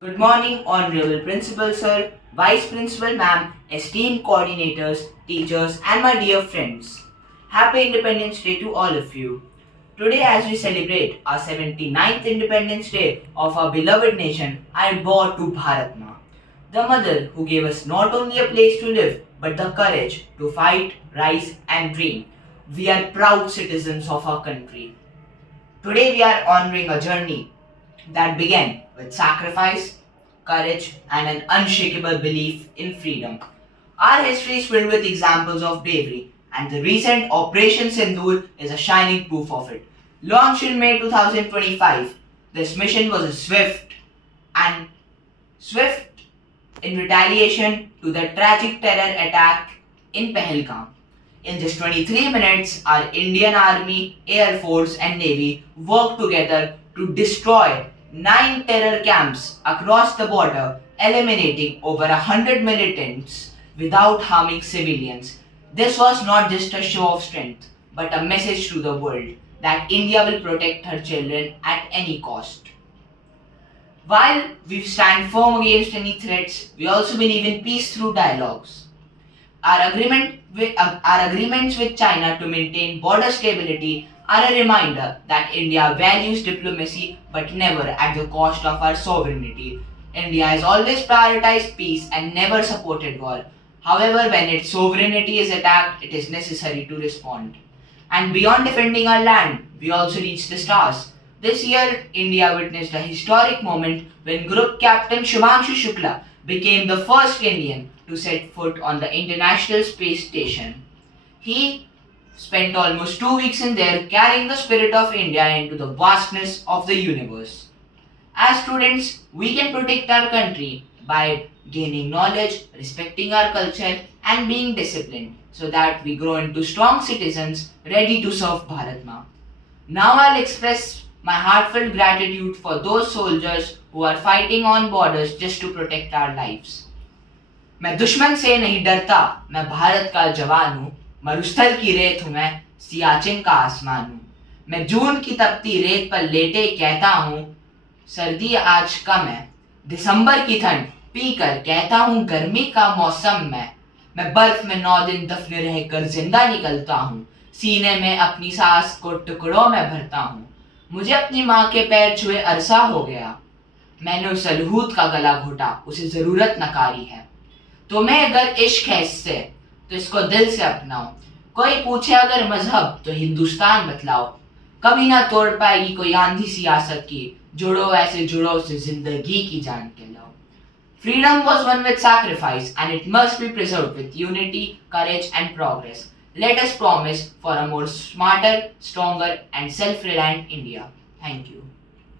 Good morning, Honorable Principal Sir, Vice Principal Ma'am, esteemed coordinators, teachers, and my dear friends. Happy Independence Day to all of you. Today, as we celebrate our 79th Independence Day of our beloved nation, I bow to Bharat Ma, the mother who gave us not only a place to live, but the courage to fight, rise, and dream. We are proud citizens of our country. Today, we are honoring a journey that began with sacrifice, courage, and an unshakable belief in freedom. Our history is filled with examples of bravery, and the recent Operation Sindoor is a shining proof of it. Launched in May 2025, this mission was a swift in retaliation to the tragic terror attack in Pahalgam. In just 23 minutes, our Indian Army, Air Force, and Navy worked together to destroy 9 terror camps across the border, eliminating over 100 militants without harming civilians. This was not just a show of strength, but a message to the world that India will protect her children at any cost. While we stand firm against any threats, we also believe in peace through dialogues. Our agreements with China to maintain border stability are a reminder that India values diplomacy but never at the cost of our sovereignty. India has always prioritized peace and never supported war. However, when its sovereignty is attacked, it is necessary to respond. And beyond defending our land, we also reach the stars. This year, India witnessed a historic moment when Group Captain Shubhanshu Shukla became the first Indian to set foot on the International Space Station. He spent almost 2 weeks in there carrying the spirit of India into the vastness of the universe. As students, we can protect our country by gaining knowledge, respecting our culture, and being disciplined so that we grow into strong citizens ready to serve Bharat Ma. Now I'll express my heartfelt gratitude for those soldiers who are fighting on borders just to protect our lives. मैं दुश्मन से नहीं डरता, मैं भारत का जवान हूँ, मरुस्थल की रेत हूँ मैं, सियाचिन का आसमान हूँ। मैं जून की तपती रेत पर लेटे कहता हूँ, सर्दी आज कम है, दिसंबर की ठंड पीकर कहता हूँ गर्मी का मौसम मैं बर्फ में 9 दिन दफन रहकर जिंदा निकलता हूँ, सीने में अपनी सांस को टुकड़ों में भरता हूँ। मुझे अपनी माँ के पैर छुए अरसा हो गया, मैंने उस अलहूत का गला घोटा, उसे जरूरत नकारी है। तुम्हें अगर इश्क है इससे तो इसको दिल से अपनाओ, कोई पूछे अगर मजहब तो हिंदुस्तान बतलाओ, कभी ना तोड़ पाएगी कोई आंधी सियासत की, जुड़ो ऐसे जुड़ो से जिंदगी की जान के लाओ। Freedom was won with sacrifice and it must be preserved with unity, courage and progress. Let us promise for a more smarter, stronger and self-reliant India. Thank you.